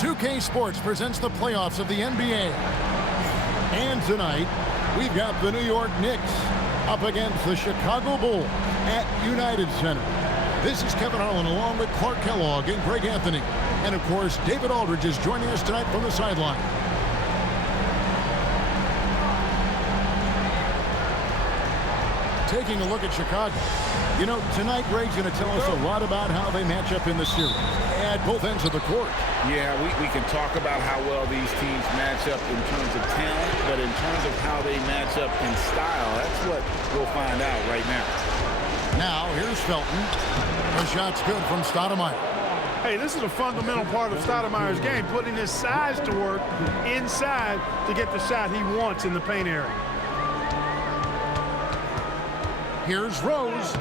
2K Sports presents the playoffs of the NBA. And tonight, we've got the New York Knicks up against the Chicago Bulls at United Center. This is Kevin Harlan along with Clark Kellogg and Greg Anthony. And of course, David Aldridge is joining us tonight from the sideline. Taking a look at Chicago. You know, tonight Greg's going to tell us a lot about how they match up in the series at both ends of the court. Yeah, we can talk about how well these teams match up in terms of talent, but in terms of how they match up in style, that's what we'll find out right now. Now, here's Felton. The shot's good from Stoudemire. Hey, this is a fundamental part of Stoudemire's game, putting his size to work inside to get the shot he wants in the paint area. Here's Rose,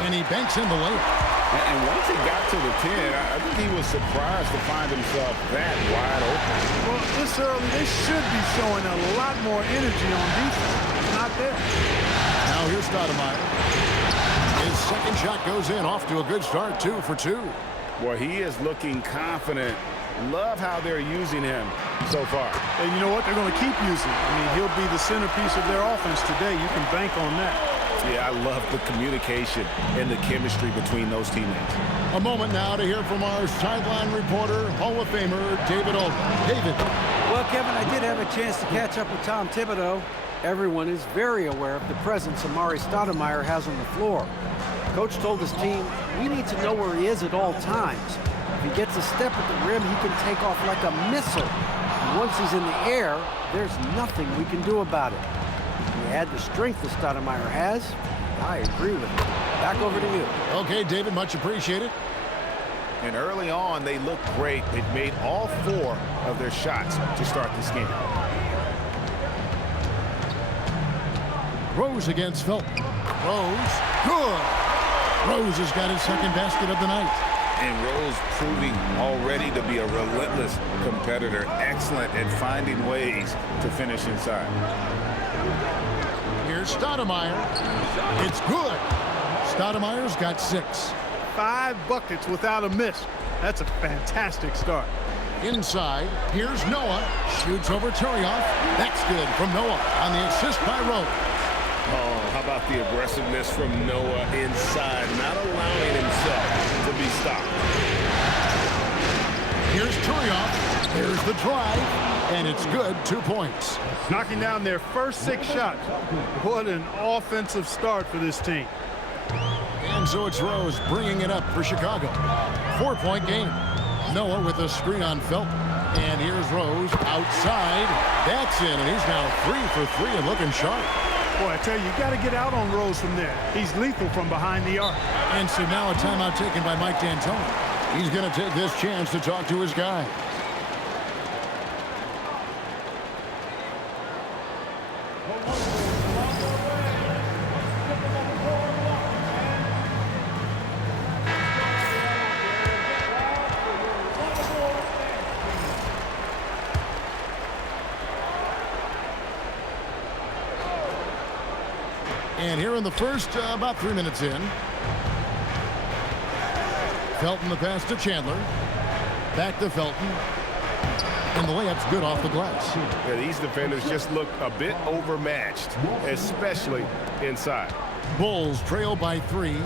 and he banks in the layup. And once he got to the 10, I think he was surprised to find himself that wide open. Well, this early, they should be showing a lot more energy on defense. It's not there. Now here's Stoudemire. His second shot goes in, off to a good start, 2 for 2. Boy, he is looking confident. Love how they're using him so far. And you know what? They're going to keep using him. I mean, he'll be the centerpiece of their offense today. You can bank on that. Yeah, I love the communication and the chemistry between those teammates. A moment now to hear from our sideline reporter, Hall of Famer David Aldridge. David. Well, Kevin, I did have a chance to catch up with Tom Thibodeau. Everyone is very aware of the presence Amar'e Stoudemire has on the floor. Coach told his team, we need to know where he is at all times. If he gets a step at the rim, he can take off like a missile. And once he's in the air, there's nothing we can do about it. He had the strength that Stoudemire has. I agree with him. Back over to you. Okay, David, much appreciated. And early on, they looked great. They've made all 4 of their shots to start this game. Rose against Felton. Rose, good. Rose has got his second basket of the night. And Rose proving already to be a relentless competitor. Excellent at finding ways to finish inside. Here's Stoudemire. It's good. Stoudemire's got 6. 5 buckets without a miss. That's a fantastic start. Inside, here's Noah. Shoots over Turioff. That's good from Noah on the assist by Rose. Oh, how about the aggressiveness from Noah inside, not allowing himself to be stopped. Here's Turioff. There's the drive, and it's good, 2 points. Knocking down their first 6 shots. What an offensive start for this team. And so it's Rose bringing it up for Chicago. 4-point game. Noah with a screen on Felton. And here's Rose outside. That's in, and he's now 3 for 3 and looking sharp. Boy, I tell you, you got to get out on Rose from there. He's lethal from behind the arc. And so now a timeout taken by Mike D'Antoni. He's going to take this chance to talk to his guy. And here in the first, about 3 minutes in. Felton the pass to Chandler. Back to Felton. And the layup's good off the glass. Yeah, these defenders just look a bit overmatched, especially inside. Bulls trail by 3.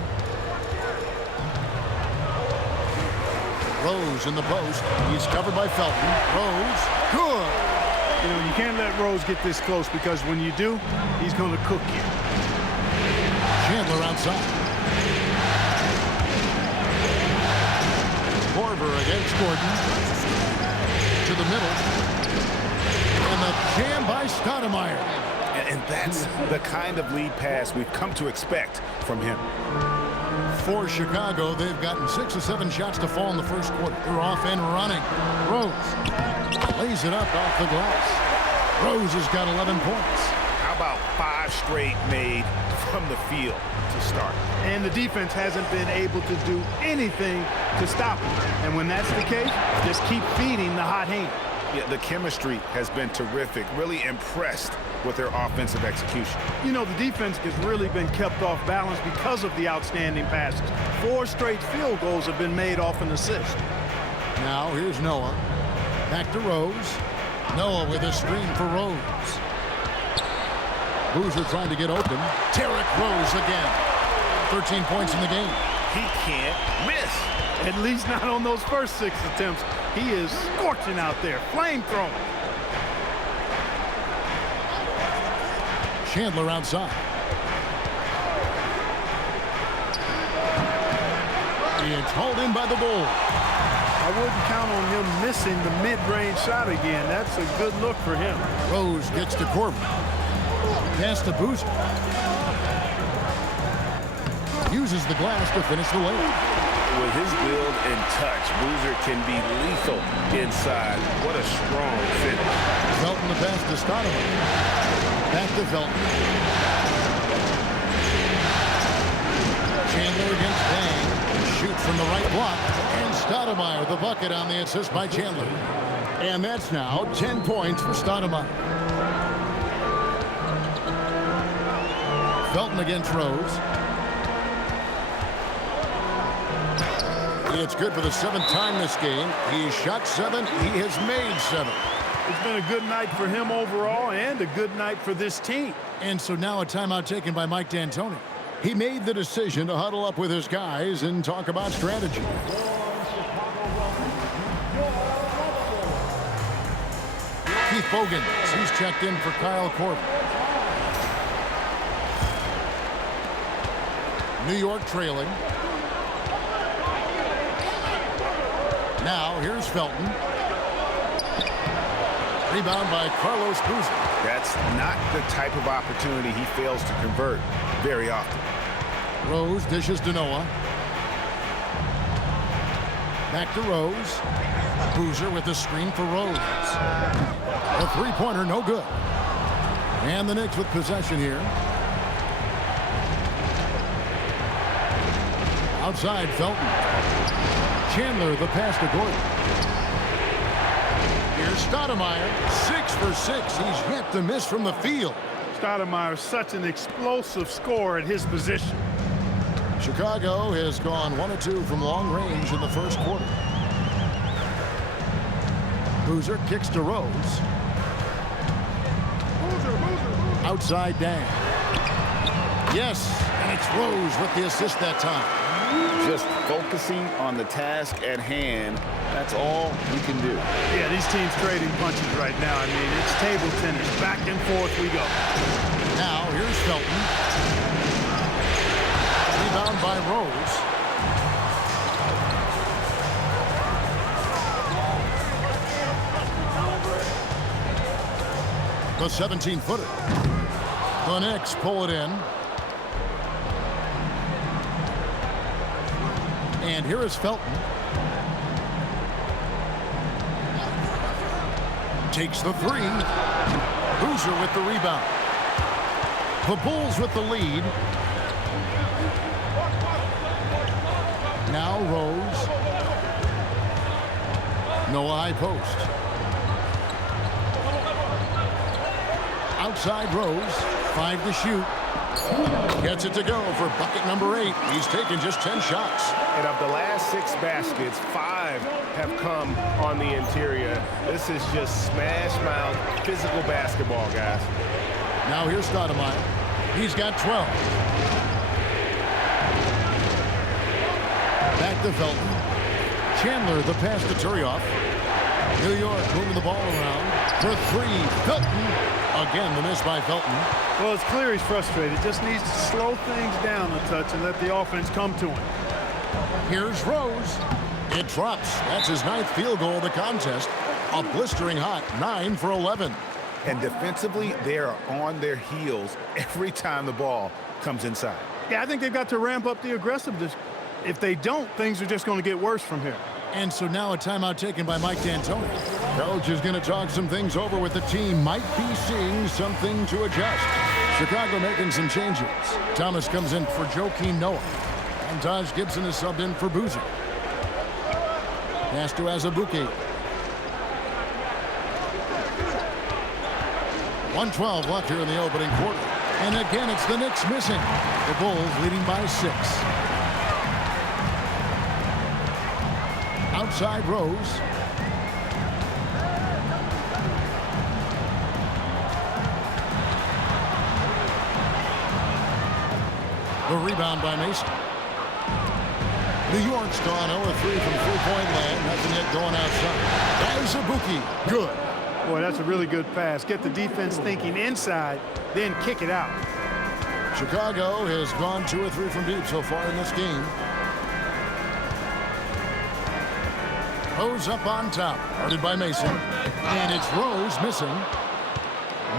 Rose in the post. He's covered by Felton. Rose, good. You know, you can't let Rose get this close because when you do, he's going to cook you. Chandler outside. Korver against Gordon. To the middle. And the jam by Stoudemire. And that's the kind of lead pass we've come to expect from him. For Chicago, they've gotten 6 or 7 shots to fall in the first quarter. They're off and running. Rose lays it up off the glass. Rose has got 11 points. How about 5 straight made from the field to start? And the defense hasn't been able to do anything to stop him. And when that's the case, just keep feeding the hot hand. Yeah, the chemistry has been terrific. Really impressed with their offensive execution. You know, the defense has really been kept off balance because of the outstanding passes. 4 straight field goals have been made off an assist. Now here's Noah. Back to Rose. Noah with a screen for Rose. Boozer trying to get open. Derrick Rose again. 13 points in the game. He can't miss. At least not on those first 6 attempts. He is scorching out there, flamethrowing. Chandler outside. It's hauled in by the Bulls. I wouldn't count on him missing the mid-range shot again. That's a good look for him. Rose gets to Corbin. Pass to Boozer. Uses the glass to finish the layup. With his build and touch, Boozer can be lethal inside. What a strong finish. Felton the pass to Stoudemire. Back to Felton. Chandler against Dang. Shoots from the right block. And Stoudemire the bucket on the assist by Chandler. And that's now 10 points for Stoudemire. Felton against Rose. It's good for the 7th time this game. He shot 7. He has made 7. It's been a good night for him overall and a good night for this team. And so now a timeout taken by Mike D'Antoni. He made the decision to huddle up with his guys and talk about strategy. Keith Bogans, he's checked in for Kyle Corbin. New York trailing. Now here's Felton. Rebound by Carlos Boozer. That's not the type of opportunity he fails to convert very often. Rose dishes to Noah. Back to Rose. Boozer with the screen for Rose. A three-pointer, no good. And the Knicks with possession here. Outside, Felton. Chandler, the pass to Gordon. Here's Stoudemire, 6 for 6. He's yet to miss from the field. Stoudemire is such an explosive scorer at his position. Chicago has gone 1 of 2 from long range in the first quarter. Boozer kicks to Rose. Outside Dang. Yes, and it's Rose with the assist that time. Just focusing on the task at hand, that's all we can do. Yeah, these teams trading punches right now. I mean, it's table tennis. Back and forth we go. Now, here's Felton. Rebound by Rose. The 17-footer. The Knicks pull it in. And here is Felton. Takes the three. Boozer with the rebound. The Bulls with the lead. Now Rose. Noah high post. Outside Rose. 5 to shoot. Gets it to go for bucket number 8. He's taken just 10 shots. And of the last 6 baskets, 5 have come on the interior. This is just smash mouth physical basketball, guys. Now here's Stoudemire. He's got 12. Back to Felton. Chandler, the pass to Turioff. New York moving the ball around. For 3, Felton. Again, the miss by Felton. Well, it's clear he's frustrated. Just needs to slow things down a touch and let the offense come to him. Here's Rose. It drops. That's his 9th field goal of the contest. A blistering hot 9 for 11. And defensively, they are on their heels every time the ball comes inside. Yeah, I think they've got to ramp up the aggressiveness. If they don't, things are just going to get worse from here. And so now a timeout taken by Mike D'Antoni. Coach is going to talk some things over with the team. Might be seeing something to adjust. Chicago making some changes. Thomas comes in for Joakim Noah. And Taj Gibson is subbed in for Boozer. Pass to Azubuike. 1:12 left here in the opening quarter. And again, it's the Knicks missing. The Bulls leading by 6. Outside Rose. Rebound by Mason. New York's gone 0-3 from three-point land. Nothing yet going outside. There's Ibuki. Good. Boy, that's a really good pass. Get the defense thinking inside, then kick it out. Chicago has gone 2 or 3 from deep so far in this game. Rose up on top. Guarded by Mason. And it's Rose missing.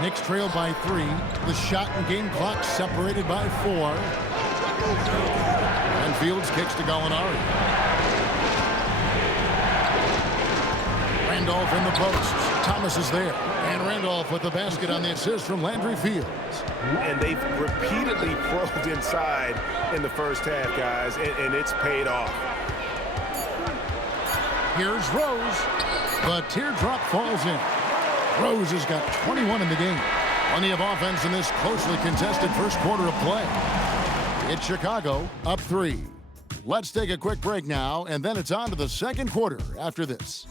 Knicks trail by 3. The shot and game clock separated by 4. And Fields kicks to Gallinari. Randolph in the post. Thomas is there. And Randolph with the basket on the assist from Landry Fields. And they've repeatedly probed inside in the first half, guys, and it's paid off. Here's Rose. The teardrop falls in. Rose has got 21 in the game. Plenty of offense in this closely contested first quarter of play. It's Chicago up 3. Let's take a quick break now, and then it's on to the second quarter after this.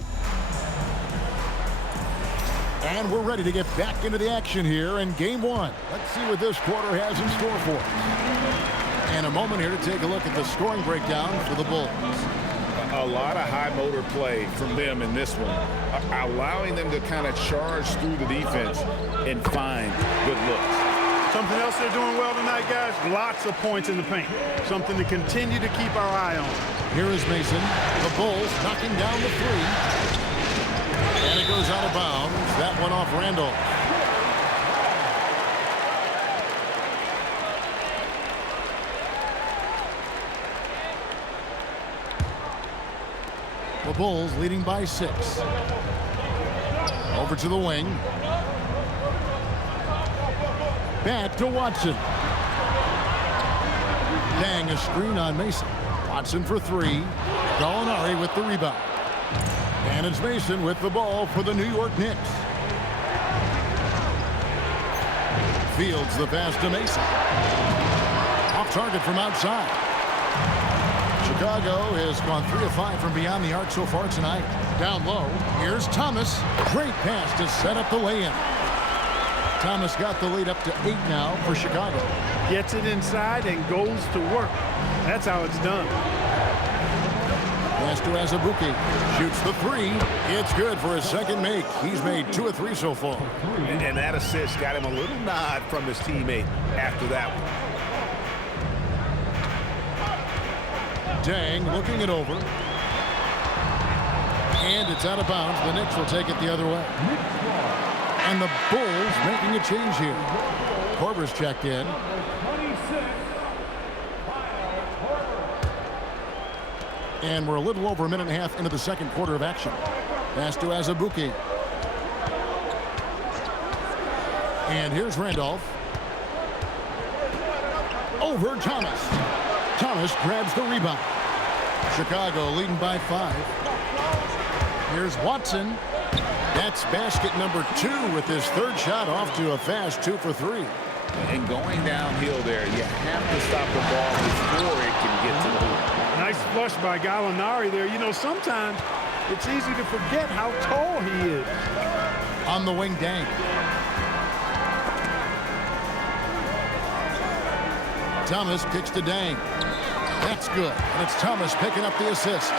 And we're ready to get back into the action here in game 1. Let's see what this quarter has in store for us. And a moment here to take a look at the scoring breakdown for the Bulls. A lot of high motor play from them in this one, allowing them to kind of charge through the defense and find good looks. Something else they're doing well tonight, guys, lots of points in the paint. Something to continue to keep our eye on. Here is Mason. The Bulls knocking down the 3. And it goes out of bounds. That one off Randolph. The Bulls leading by 6. Over to the wing. Back to Watson. Dang, a screen on Mason. Watson for 3. Gallinari with the rebound. And it's Mason with the ball for the New York Knicks. Fields the pass to Mason. Off target from outside. Chicago has gone 3 of 5 from beyond the arc so far tonight. Down low, here's Thomas. Great pass to set up the lay-in. Thomas got the lead up to 8 now for Chicago. Gets it inside and goes to work. That's how it's done. Pass to Azubuike. Shoots the 3. It's good for his second make. He's made 2 of 3 so far. And that assist got him a little nod from his teammate after that one. Dang looking it over. And it's out of bounds. The Knicks will take it the other way. And the Bulls making a change here. Korver's checked in. And we're a little over a minute and a half into the second quarter of action. Pass to Azubuike. And here's Randolph. Over Thomas. Thomas grabs the rebound. Chicago leading by 5. Here's Watson. That's basket number 2 with his third shot off to a fast 2 for 3. And going downhill there, you have to stop the ball before it can get to the hoop. Nice flush by Gallinari there. You know, sometimes it's easy to forget how tall he is. On the wing, Dang. Thomas kicks to Dang. That's good. And it's Thomas picking up the assist.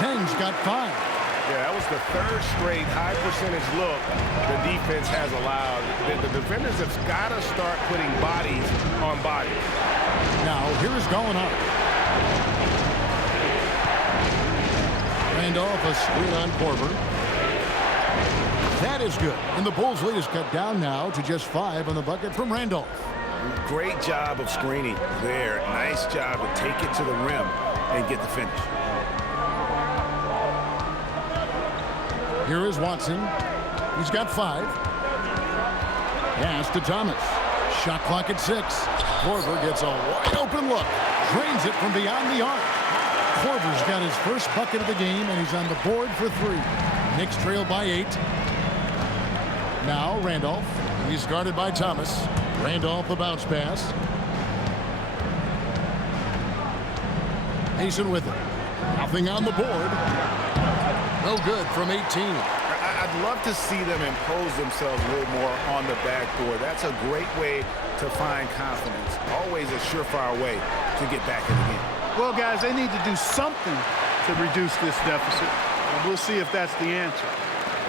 Dang's got 5. Yeah, that was the 3rd straight high percentage look the defense has allowed. The defenders have got to start putting bodies on bodies. Now, here is Gallinari. Randolph, a screen on Korver. That is good. And the Bulls' lead is cut down now to just 5 on the bucket from Randolph. Great job of screening there. Nice job to take it to the rim and get the finish. Here is Watson. He's got 5. Pass to Thomas. Shot clock at 6. Korver gets a wide open look. Drains it from beyond the arc. Korver's got his first bucket of the game, and he's on the board for 3. Knicks trail by 8. Now Randolph. He's guarded by Thomas. Randolph the bounce pass. Mason with it. Nothing on the board. No good from 18. I'd love to see them impose themselves a little more on the backboard. That's a great way to find confidence. Always a surefire way to get back in the game. Well, guys, they need to do something to reduce this deficit. And we'll see if that's the answer.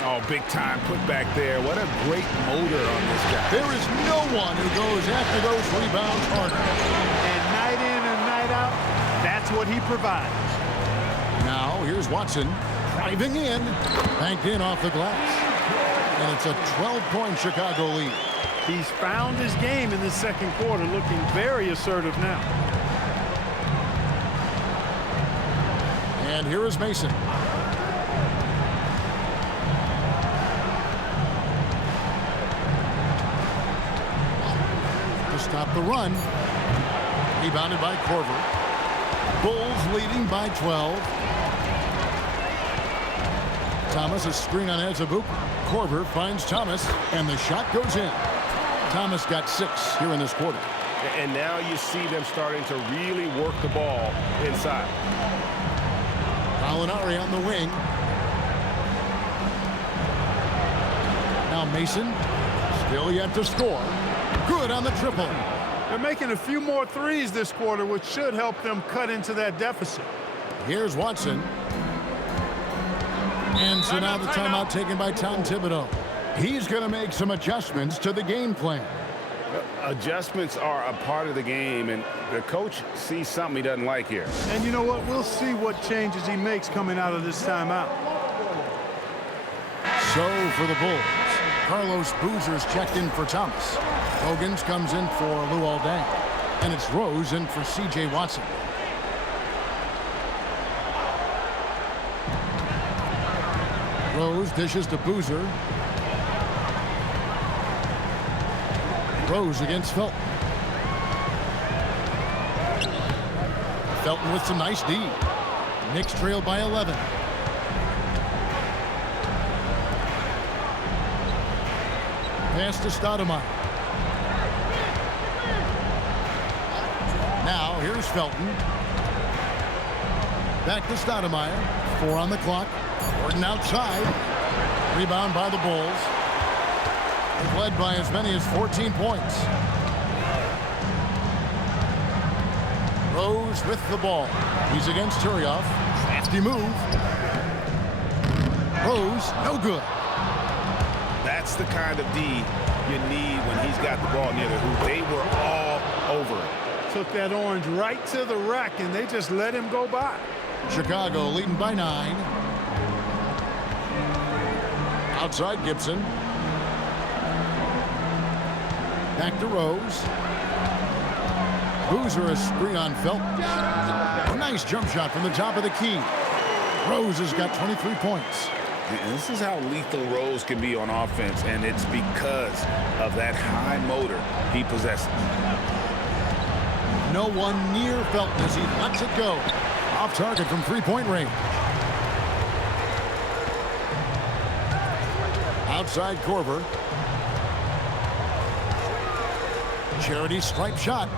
Oh, big time put back there. What a great motor on this guy. There is no one who goes after those rebounds harder. And night in and night out, that's what he provides. Now, here's Watson driving in, banked in off the glass. And it's a 12-point Chicago lead. He's found his game in the second quarter, looking very assertive now. And here is Mason. To stop the run. Rebounded by Korver. Bulls leading by 12. Thomas, a screen on Azabuk. Korver finds Thomas, and the shot goes in. Thomas got 6 here in this quarter. And now you see them starting to really work the ball inside. Gallinari on the wing. Now Mason, still yet to score. Good on the triple. They're making a few more threes this quarter, which should help them cut into that deficit. Here's Watson. And so now the timeout taken by Tom Thibodeau. He's going to make some adjustments to the game plan. Adjustments are a part of the game, and the coach sees something he doesn't like here. And you know what? We'll see what changes he makes coming out of this timeout. So for the Bulls, Carlos Boozer's checked in for Thomas. Hogans comes in for Luol Deng. And it's Rose in for C.J. Watson. Rose dishes to Boozer. Rose against Felton. Felton with some nice D. Knicks trail by 11. Pass to Stoudemire. Now here's Felton. Back to Stoudemire. 4 on the clock. Gordon outside. Rebound by the Bulls. They've led by as many as 14 points. Rose with the ball. He's against Turioff. Crafty move. Rose, no good. That's the kind of D you need when he's got the ball near the hoop. They were all over it. Took that orange right to the rack, and they just let him go by. Chicago leading by 9. Outside Gibson. Back to Rose. Boozer a screen on Felton. Nice jump shot from the top of the key. Rose has got 23 points. And this is how lethal Rose can be on offense, and it's because of that high motor he possesses. No one near Felton as he lets it go. Off target from three-point range. Outside Korver. Charity stripe shot.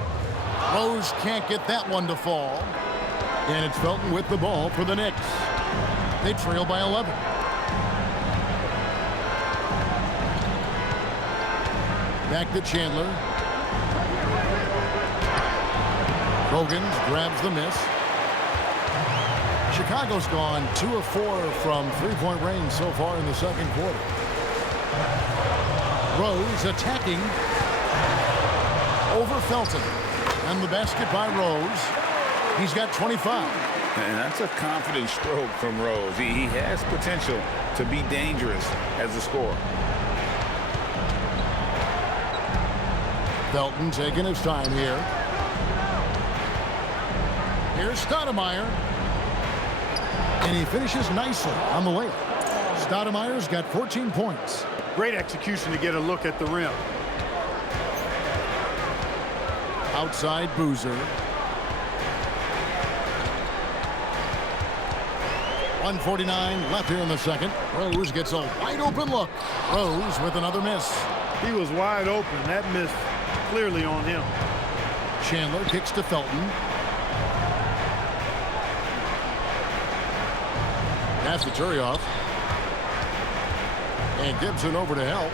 Rose can't get that one to fall. And it's Felton with the ball for the Knicks. They trail by 11. Back to Chandler. Rogans grabs the miss. Chicago's gone 2 of 4 from three-point range so far in the second quarter. Rose attacking over Felton. And the basket by Rose. He's got 25. And that's a confident stroke from Rose. He has potential to be dangerous as a scorer. Felton taking his time here. Here's Stoudemire. And he finishes nicely on the layup. Stoudemire's got 14 points. Great execution to get a look at the rim. Outside Boozer. 1:49 left here in the second. Rose gets a wide open look. Rose with another miss. He was wide open. That miss clearly on him. Chandler kicks to Felton. Pass to Turioff. And Gibson over to help.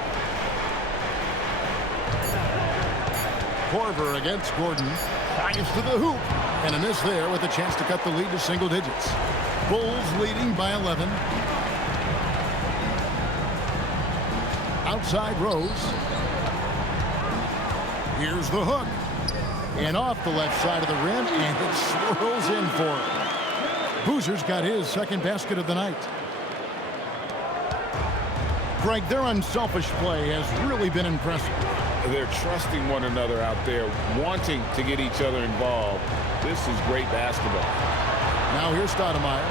Korver against Gordon. Fires to the hoop. And a miss there with a chance to cut the lead to single digits. Bulls leading by 11. Outside Rose. Here's the hook. And off the left side of the rim, and it swirls in for him. Boozer's got his second basket of the night. Greg, their unselfish play has really been impressive. They're trusting one another out there, wanting to get each other involved. This is great basketball. Now here's Stoudemire.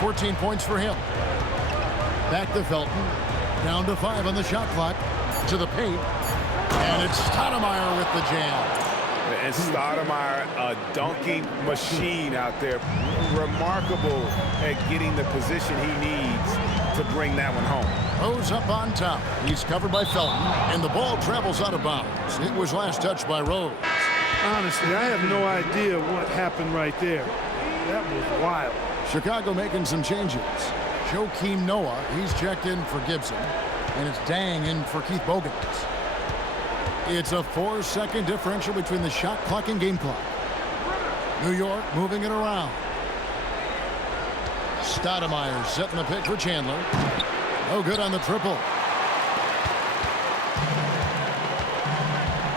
14 points for him. Back to Felton. Down to 5 on the shot clock. To the paint. And it's Stoudemire with the jam. And Stoudemire, a dunking machine out there. Remarkable at getting the position he needs to bring that one home. Rose up on top. He's covered by Felton. And the ball travels out of bounds. It was last touched by Rose. Honestly, I have no idea what happened right there. That was wild. Chicago making some changes. Joakim Noah, he's checked in for Gibson. And it's Dang in for Keith Bogans. It's a 4-second differential between the shot clock and game clock. New York moving it around. Stoudemire setting the pick for Chandler. No good on the triple.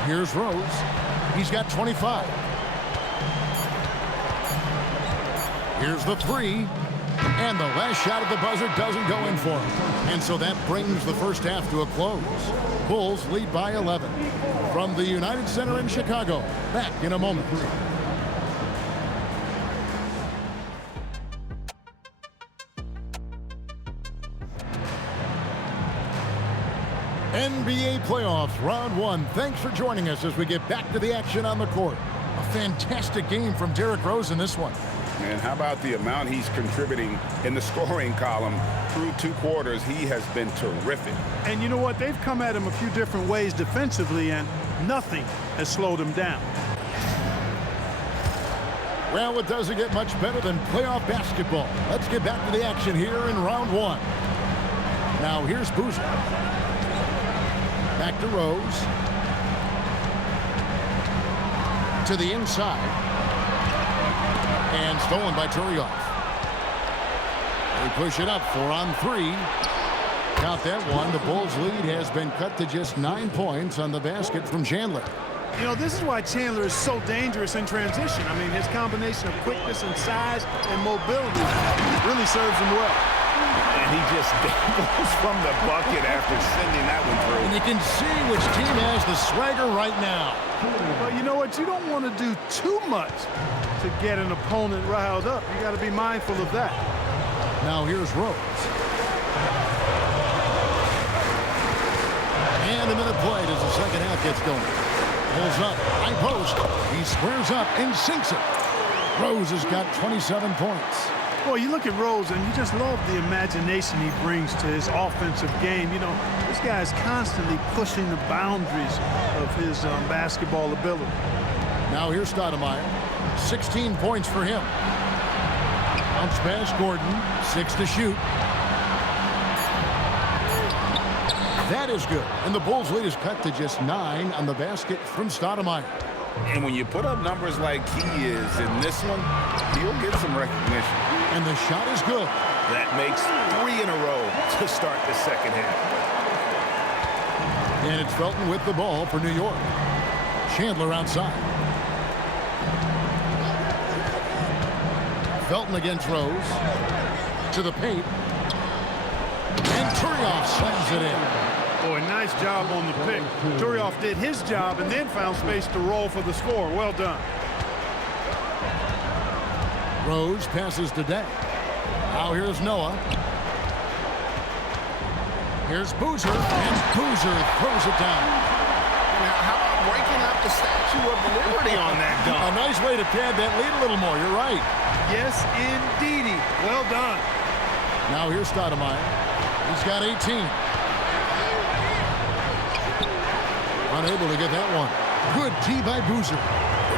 Here's Rose. He's got 25. Here's the three. And the last shot at the buzzer doesn't go in for him. And so that brings the first half to a close. Bulls lead by 11. From the United Center in Chicago. Back in a moment. NBA playoffs, round 1. Thanks for joining us as we get back to the action on the court. A fantastic game from Derrick Rose in this one. And how about the amount he's contributing in the scoring column through 2 quarters? He has been terrific. And you know what? They've come at him a few different ways defensively, and nothing has slowed him down. Well, it doesn't get much better than playoff basketball. Let's get back to the action here in round 1. Now here's Boozer. Back to Rose. To the inside. And stolen by Turioff. They push it up 4 on 3. Count that one. The Bulls' lead has been cut to just 9 points on the basket from Chandler. You know, this is why Chandler is so dangerous in transition. I mean, his combination of quickness and size and mobility really serves him well. And he just goes from the bucket after sending that one through. And you can see which team has the swagger right now. But you know what? You don't want to do too much to get an opponent riled up. You got to be mindful of that. Now here's Rose. And a minute played as the second half gets going. Pulls up, high post. He squares up and sinks it. Rose has got 27 points. Well, you look at Rose, and you just love the imagination he brings to his offensive game. You know, this guy is constantly pushing the boundaries of his basketball ability. Now here's Stoudemire. 16 points for him. Bounce pass, Gordon. 6 to shoot. That is good. And the Bulls' lead is cut to just 9 on the basket from Stoudemire. And when you put up numbers like he is in this one, he'll get some recognition. And the shot is good. That makes 3 in a row to start the second half. And it's Felton with the ball for New York. Chandler outside. Felton against Rose. To the paint. And Turioff slams it in. Boy, nice job on the pick. Turioff did his job and then found space to roll for the score. Well done. Rose passes to Day. Now here's Noah. Here's Boozer. And Boozer throws it down. Now, how about breaking out the Statue of Liberty on that dunk? A nice way to pad that lead a little more. You're right. Yes, indeedy. Well done. Now here's Stoudemire. He's got 18. Unable to get that one. Good tee by Boozer.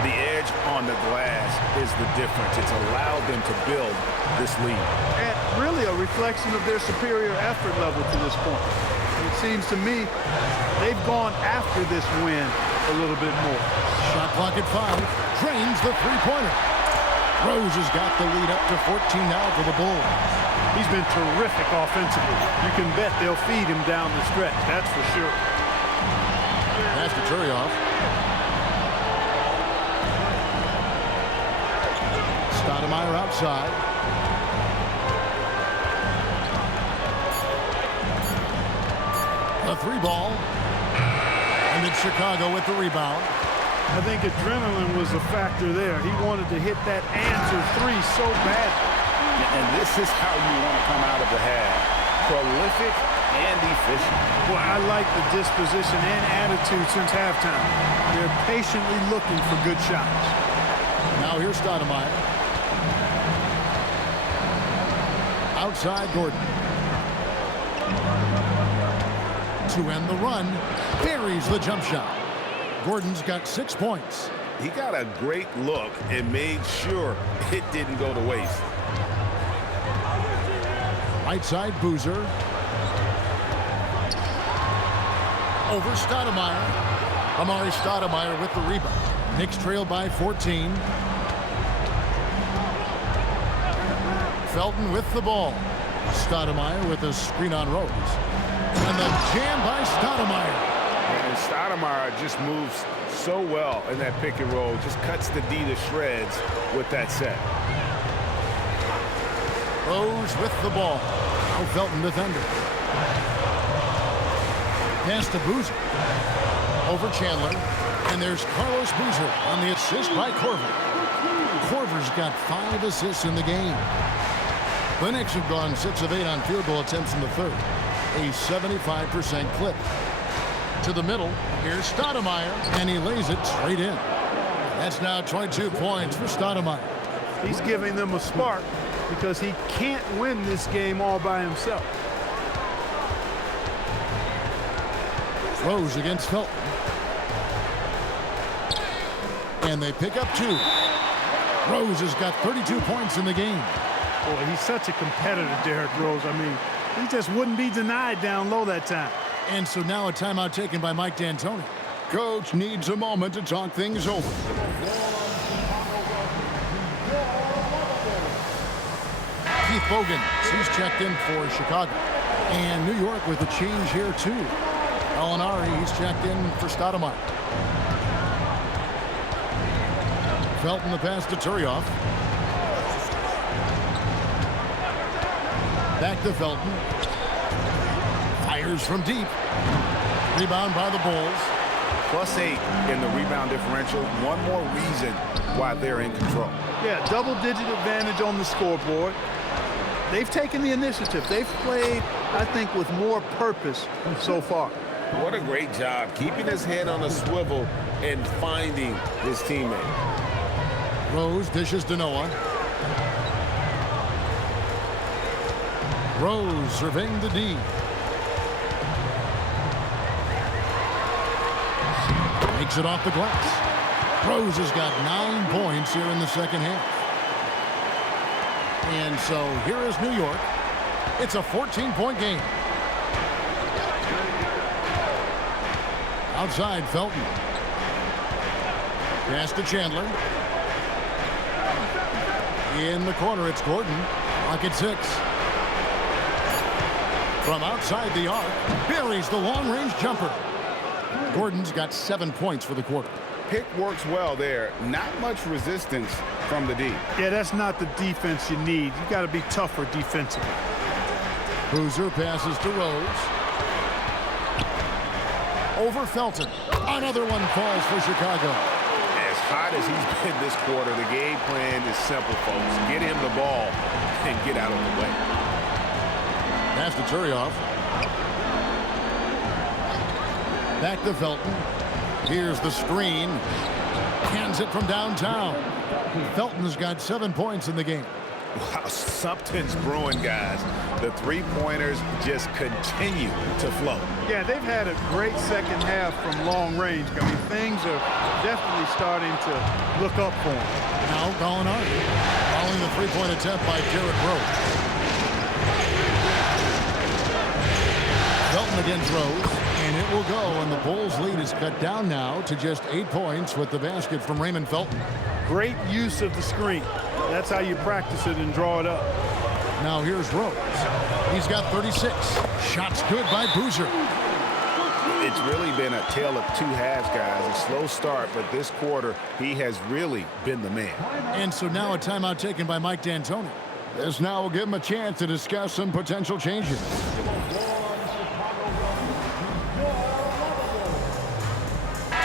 The edge on the glass is the difference. It's allowed them to build this lead. And really a reflection of their superior effort level to this point. Seems to me they've gone after this win a little bit more. Shot clock at 5. Drains the three-pointer. Rose has got the lead up to 14 now for the Bulls. He's been terrific offensively. You can bet they'll feed him down the stretch, that's for sure. Pass to Turioff. Stoudemire outside. The three ball. And it's Chicago with the rebound. I think adrenaline was a factor there. He wanted to hit that answer three so badly. And this is how you want to come out of the half. Prolific and efficient. Well, I like the disposition and attitude since halftime. They're patiently looking for good shots. Now here's Stoudemire. Outside Gordon. To end the run, buries the jump shot. Gordon's got 6 points. He got a great look and made sure it didn't go to waste. Right side, Boozer. Over Stoudemire. Amari Stoudemire with the rebound. Knicks trail by 14. Felton with the ball. Stoudemire with a screen on Rose. And the jam by Stoudemire. And Stoudemire just moves so well in that pick and roll. Just cuts the D to shreds with that set. Rose with the ball. No Felton defender. Pass to Boozer. Over Chandler. And there's Carlos Boozer on the assist by Korver. Korver's got 5 assists in the game. The Knicks have gone 6 of 8 on field goal attempts in the third. A 75% clip. To the middle. Here's Stoudemire. And he lays it straight in. That's now 22 points for Stoudemire. He's giving them a spark because he can't win this game all by himself. Rose against Felton. And they pick up 2. Rose has got 32 points in the game. Boy, he's such a competitor, Derrick Rose. I mean, he just wouldn't be denied down low that time. And so now a timeout taken by Mike D'Antoni. Coach needs a moment to talk things over. Keith Bogans, he's checked in for Chicago. And New York with a change here too. Alinari, he's checked in for Stoudemire. Felton the pass to Turioff. Back to Felton. Fires from deep. Rebound by the Bulls. +8 in the rebound differential. One more reason why they're in control. Yeah, double-digit advantage on the scoreboard. They've taken the initiative. They've played, I think, with more purpose so far. What a great job keeping his head on a swivel and finding his teammate. Rose dishes to Noah. Rose surveying the D. Makes it off the glass. Rose has got 9 points here in the second half. And so here is New York. It's a 14-point game. Outside, Felton. Pass to Chandler. In the corner, it's Gordon. Clock at 6. From outside the arc, buries the long-range jumper. Gordon's got 7 points for the quarter. Pick works well there. Not much resistance from the D. Yeah, that's not the defense you need. You got to be tougher defensively. Boozer passes to Rose. Over Felton. Another one falls for Chicago. As hot as he's been this quarter, the game plan is simple, folks. Get him the ball and get out of the way. Pass to Turioff. Back to Felton. Here's the screen. Hands it from downtown. Felton's got 7 points in the game. Wow, something's brewing, guys. The three-pointers just continue to flow. Yeah, they've had a great second half from long range. I mean, things are definitely starting to look up for them. Now Gallinari following the three-point attempt by Derrick Rose. Felton Felton against Rose. And it will go, and the Bulls' lead is cut down now to just 8 points with the basket from Raymond Felton. Great use of the screen. That's how you practice it and draw it up. Now here's Rose. He's got 36. Shots good by Boozer. It's really been a tale of two halves, guys. A slow start, but this quarter, he has really been the man. And so now a timeout taken by Mike D'Antoni. This now will give him a chance to discuss some potential changes.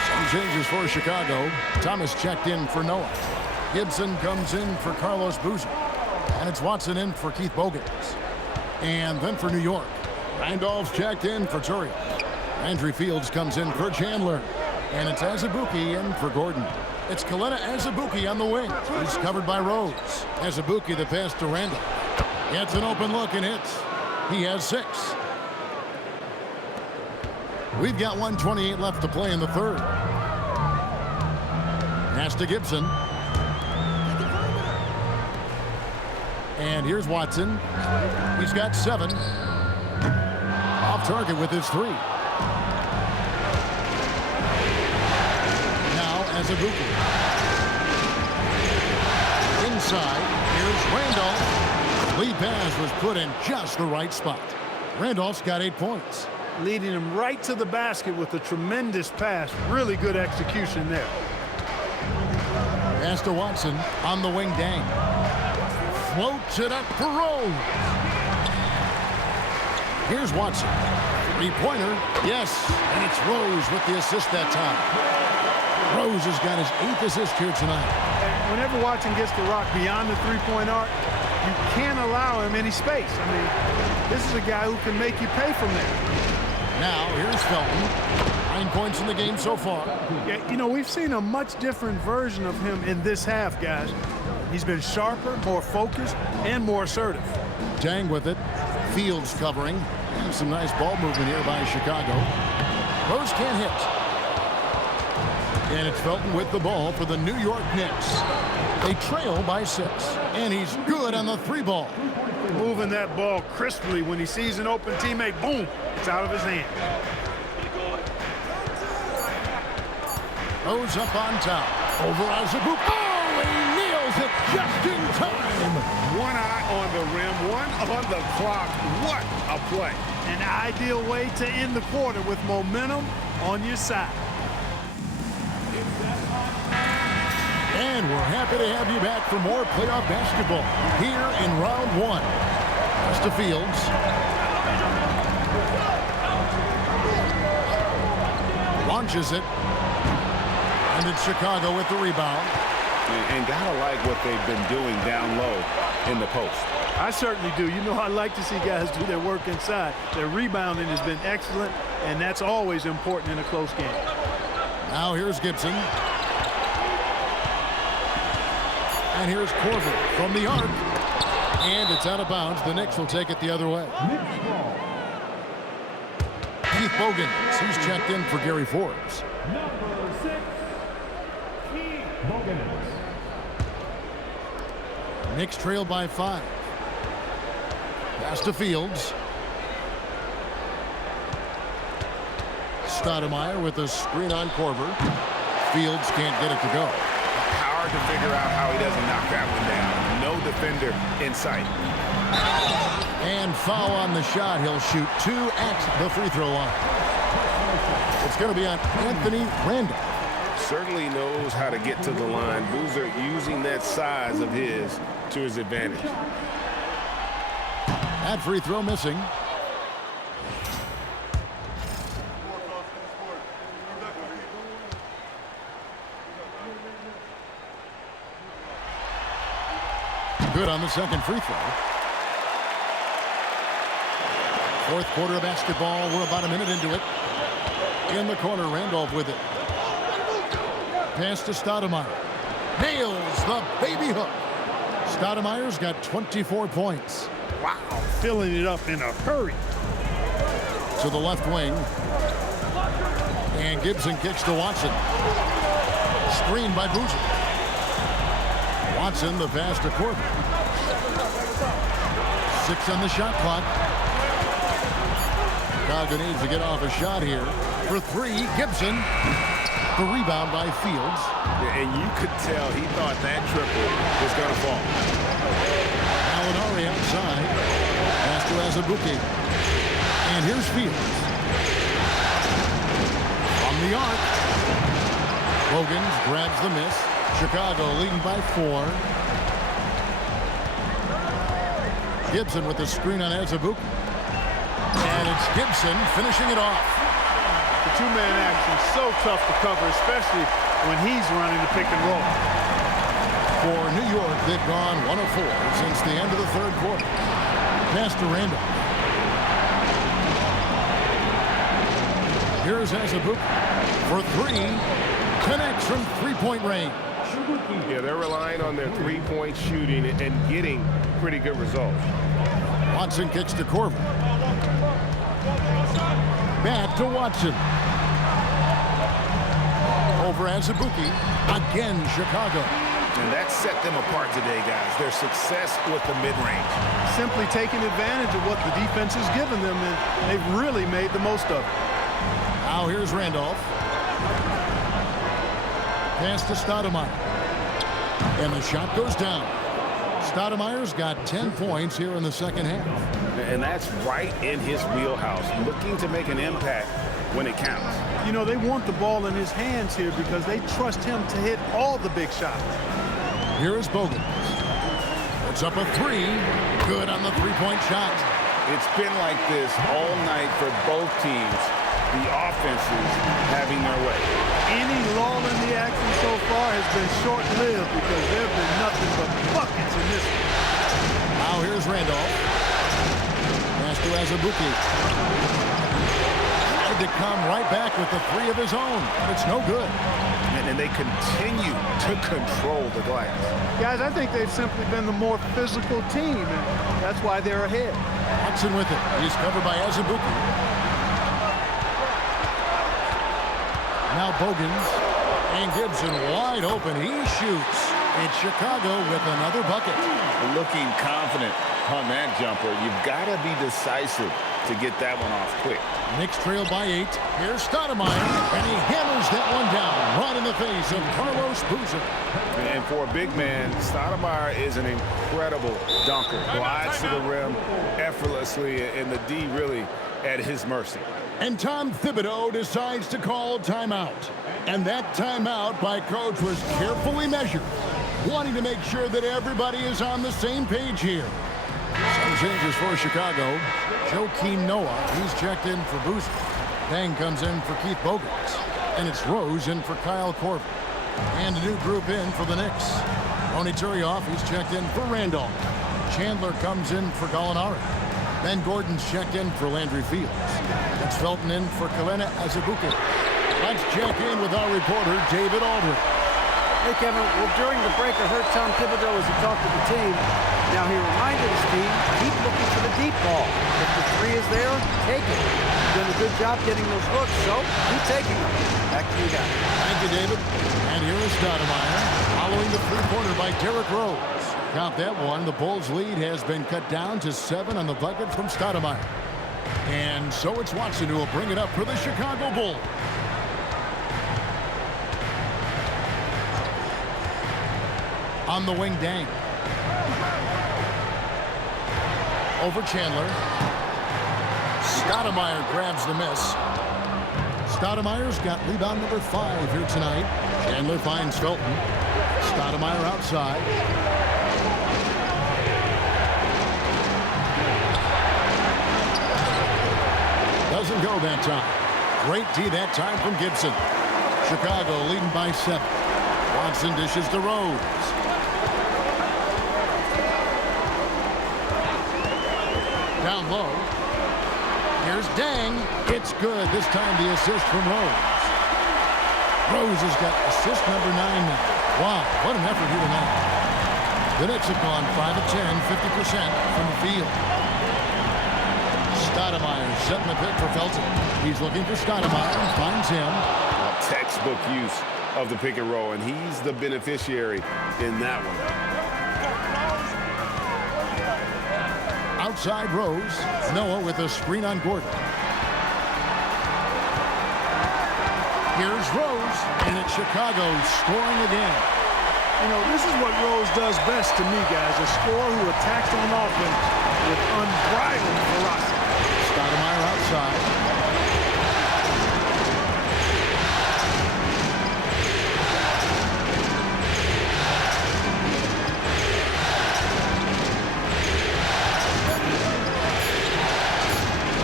Some changes for Chicago. Thomas checked in for Noah. Gibson comes in for Carlos Boozer. And it's Watson in for Keith Bogans. And then for New York, Randolph's checked in for Turian. Andrew Fields comes in for Chandler. And it's Azubuike in for Gordon. It's Kalena Azubuike on the wing. He's covered by Rose. Azubuike the pass to Randolph. Gets an open look and hits. He has 6. We've got 1:28 left to play in the third. Pass to Gibson. And here's Watson. He's got 7. Off target with his 3. Now Azubuike. Inside, here's Randolph. Lead pass was put in just the right spot. Randolph's got 8 points. Leading him right to the basket with a tremendous pass. Really good execution there. Pass to Watson on the wing. Dang. Floats it up for Rose. Here's Watson. 3-pointer. Yes. And it's Rose with the assist that time. Rose has got his 8th assist here tonight. And whenever Watson gets the rock beyond the three-point arc, you can't allow him any space. I mean, this is a guy who can make you pay from there. Now, here's Felton. 9 points in the game so far. Yeah, you know, we've seen a much different version of him in this half, guys. He's been sharper, more focused, and more assertive. Dang with it. Fields covering. And some nice ball movement here by Chicago. Rose can't hit. And it's Felton with the ball for the New York Knicks. They trail by 6. And he's good on the 3-ball. Moving that ball crisply when he sees an open teammate. Boom! It's out of his hand. Rose up on top. Over Azubuike. Oh, he nails it just in time. One eye on the rim, one on the clock. What a play. An ideal way to end the quarter with momentum on your side. And we're happy to have you back for more playoff basketball here in round 1. Pass to Fields. Launches it. And it's Chicago with the rebound. And gotta like what they've been doing down low in the post. I certainly do. You know, I like to see guys do their work inside. Their rebounding has been excellent, and that's always important in a close game. Now here's Gibson. And here's Corver from the arc. And it's out of bounds. The Knicks will take it the other way. Keith Bogans. He's checked in for Gary Forbes. Number 6, Keith Bogans. Knicks trail by 5. Pass to Fields. Stoudemire with a screen on Corver. Fields can't get it to go. Hard to figure out how he doesn't knock that one down. No defender in sight. And foul on the shot. He'll shoot 2 at the free throw line. It's going to be on Anthony Randolph. Certainly knows how to get to the line. Boozer using that size of his to his advantage. That free throw missing. Good on the second free throw. Fourth quarter of basketball. We're about a minute into it. In the corner, Randolph with it. Pass to Stoudemire. Nails the baby hook. Stoudemire's got 24 points. Wow, filling it up in a hurry. To the left wing. And Gibson kicks to Watson. Screened by Boozer. Watson, the pass to Corbin. 6 on the shot clock. Chicago needs to get off a shot here. For three, Gibson. The rebound by Fields. And you could tell he thought that triple was going to fall. Alinari outside. Pass to Azubuike. And here's Fields. From the arc. Bogans grabs the miss. Chicago leading by 4. Gibson with the screen on Azubuike. And it's Gibson finishing it off. The two-man action is so tough to cover, especially when he's running the pick and roll. For New York, they've gone 1 of 4 since the end of the third quarter. Pass to Randolph. Here's Azubuike for 3. Connects from three-point range. Yeah, they're relying on their three-point shooting and getting pretty good results. Watson kicks to Corver. Back to Watson. Over Azubuike. Again, Chicago. And that set them apart today, guys. Their success with the mid-range. Simply taking advantage of what the defense has given them, and they've really made the most of it. Now here's Randolph. Pass to Stoudemire. And the shot goes down. Stoudemire's got 10 points here in the second half. And that's right in his wheelhouse, looking to make an impact when it counts. You know, they want the ball in his hands here because they trust him to hit all the big shots. Here is Bogans. It's up a 3. Good on the three-point shot. It's been like this all night for both teams. The offenses having their way. Any lull in the action so far has been short-lived because there have been nothing but buckets in this one. Now here's Randolph. Pass to Azubuike. Tried to come right back with the 3 of his own, but it's no good. And they continue to control the glass. Guys, I think they've simply been the more physical team, and that's why they're ahead. Watson with it. He's covered by Azubuike. Now Bogans and Gibson wide open. He shoots. It's Chicago with another bucket. Looking confident on that jumper. You've got to be decisive to get that one off quick. Knicks trail by 8. Here's Stoudemire, and he hammers that one down right in the face of Carlos Boozer. And for a big man, Stoudemire is an incredible dunker. Glides to the rim effortlessly, and the D really at his mercy. And Tom Thibodeau decides to call timeout. And that timeout by coach was carefully measured, wanting to make sure that everybody is on the same page here. Some changes for Chicago. Joakim Noah, he's checked in for Boozer. Dang comes in for Keith Bogans. And it's Rose in for Kyle Korver. And a new group in for the Knicks. Ronny Turioff, he's checked in for Randolph. Chandler comes in for Gallinari. Ben Gordon's checked in for Landry Fields. It's Felton in for Kalena Azubuike. Let's check in with our reporter, David Aldridge. Hey, Kevin. Well, during the break, I heard Tom Thibodeau as he talked to the team. Now, he reminded his team, keep looking for the deep ball. If the 3 is there, take it. You've done a good job getting those looks, so keep taking them. Back to you guys. Thank you, David. And here is Stoudemire, following the three-pointer by Derrick Rose. Count that one. The Bulls' lead has been cut down to 7 on the bucket from Stoudemire. And so it's Watson who will bring it up for the Chicago Bulls. On the wing, Dang. Over Chandler. Stoudemire grabs the miss. Stoudemire's got rebound number 5 here tonight. Chandler finds Felton. Stoudemire outside. Doesn't go that time. Great D that time from Gibson. Chicago leading by 7. Watson dishes to Rose. Down low. Here's Dang. It's good. This time the assist from Rose. Rose has got assist number 9 now. Wow, what an effort here tonight. The Knicks have gone 5 of 10, 50% from the field. Stoudemire setting the pick for Felton. He's looking for Stoudemire and finds him. A textbook use of the pick and roll, and he's the beneficiary in that one. Outside Rose. Noah with a screen on Gordon. Here's Rose, and it's Chicago scoring again. You know, this is what Rose does best to me, guys. A scorer who attacks on offense with unbridled ferocity. Stoudemire outside.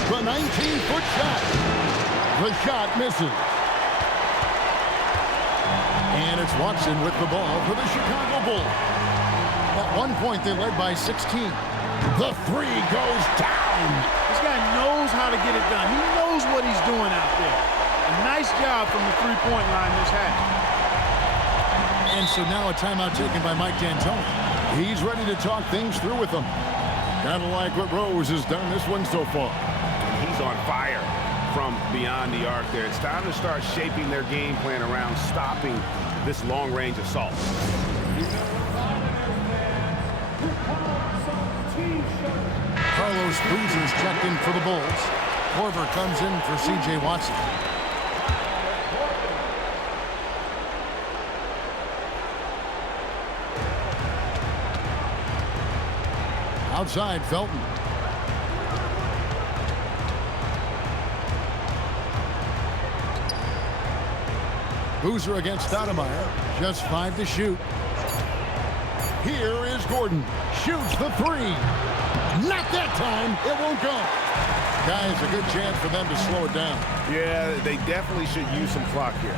The 19-foot shot. The shot misses. And it's Watson with the ball for the Chicago Bulls. At one point, they led by 16. The three goes down. This guy knows how to get it done. He knows what he's doing out there. A nice job from the three-point line this half. And so now a timeout taken by Mike D'Antoni. He's ready to talk things through with them. Kind of like what Rose has done this one so far. He's on fire from beyond the arc there. It's time to start shaping their game plan around stopping this long-range assault. Carlos Boozer's checked in for the Bulls. Korver comes in for C.J. Watson. Outside, Felton. Boozer against Stoudemire. Just 5 to shoot. Here is Gordon. Shoots the three. Not that time. It won't go. Guys, a good chance for them to slow it down. Yeah, they definitely should use some clock here.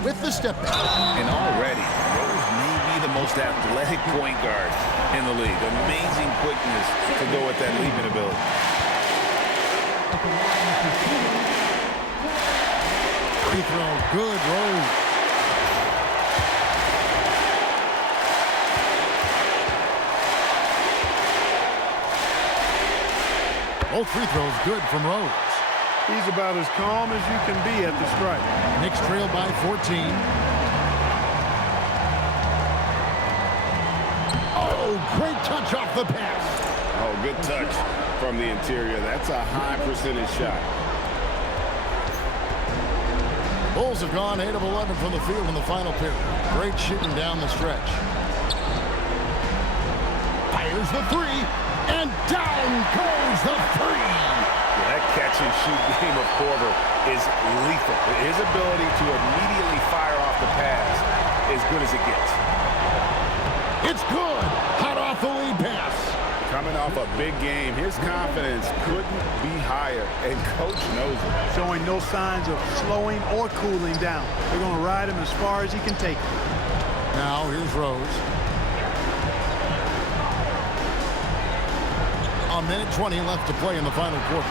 With the step back. And already, Rose may be the most athletic point guard in the league. Amazing quickness to go with that leaping ability. Free throw. Good. Rose. Both free throws good from Rose. He's about as calm as you can be at the stripe. Knicks trail by 14. Oh, great touch off the pass. Oh, good touch from the interior. That's a high percentage shot. Bulls have gone 8 of 11 from the field in the final period. Great shooting down the stretch. Fires the three, and down goes the three. That catch-and-shoot game of Korver is lethal. His ability to immediately fire off the pass is good as it gets. It's good. Hot off the lead pass. Coming off a big game, his confidence couldn't be higher, and Coach knows it. Showing no signs of slowing or cooling down. They're going to ride him as far as he can take him. Now here's Rose. A minute 20 left to play in the final quarter.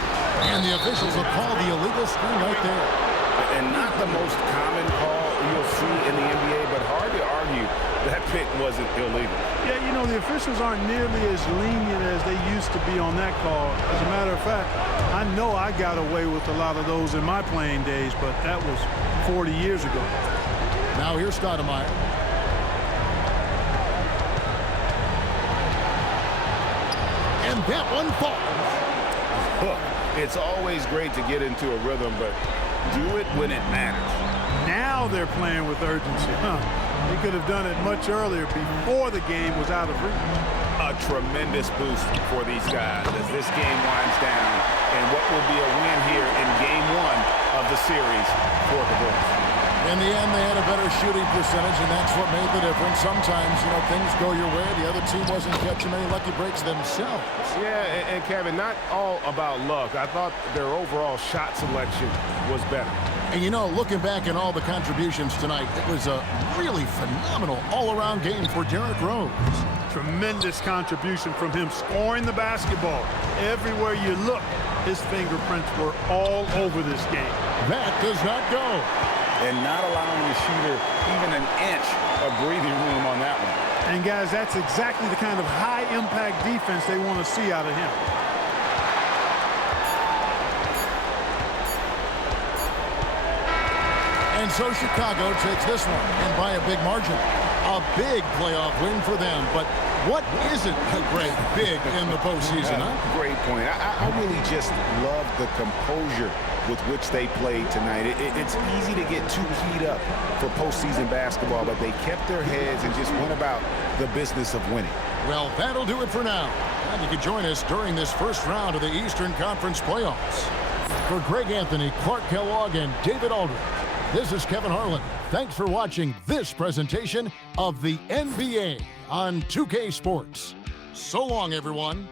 And the officials have called the illegal screen right there. And not the most common call you'll see in the NBA, but hard to argue that pick wasn't illegal. Yeah, you know, the officials aren't nearly as lenient as they used to be on that call. As a matter of fact, I know I got away with a lot of those in my playing days, but that was 40 years ago. Now here's Stoudemire. And that one falls. Look, it's always great to get into a rhythm, but do it when it matters. Now they're playing with urgency. They could have done it much earlier before the game was out of reach. A tremendous boost for these guys as this game winds down, and what will be a win here in Game 1 of the series for the Bulls. In the end, they had a better shooting percentage, and that's what made the difference. Sometimes, you know, things go your way. The other team wasn't catching many lucky breaks themselves. Yeah, and Kevin, not all about luck. I thought their overall shot selection was better. And, you know, looking back at all the contributions tonight, it was a really phenomenal all-around game for Derrick Rose. Tremendous contribution from him scoring the basketball. Everywhere you look, his fingerprints were all over this game. That does not go. And not allowing the shooter even an inch of breathing room on that one. And, guys, that's exactly the kind of high-impact defense they want to see out of him. And so Chicago takes this one, and by a big margin. A big playoff win for them. But what isn't a great big in the postseason, huh? Great point. I really just love the composure with which they played tonight. It's easy to get too keyed up for postseason basketball, but they kept their heads and just went about the business of winning. Well, that'll do it for now. And you can join us during this first round of the Eastern Conference playoffs. For Greg Anthony, Clark Kellogg, and David Aldridge, this is Kevin Harlan. Thanks for watching this presentation of the NBA on 2K Sports. So long, everyone.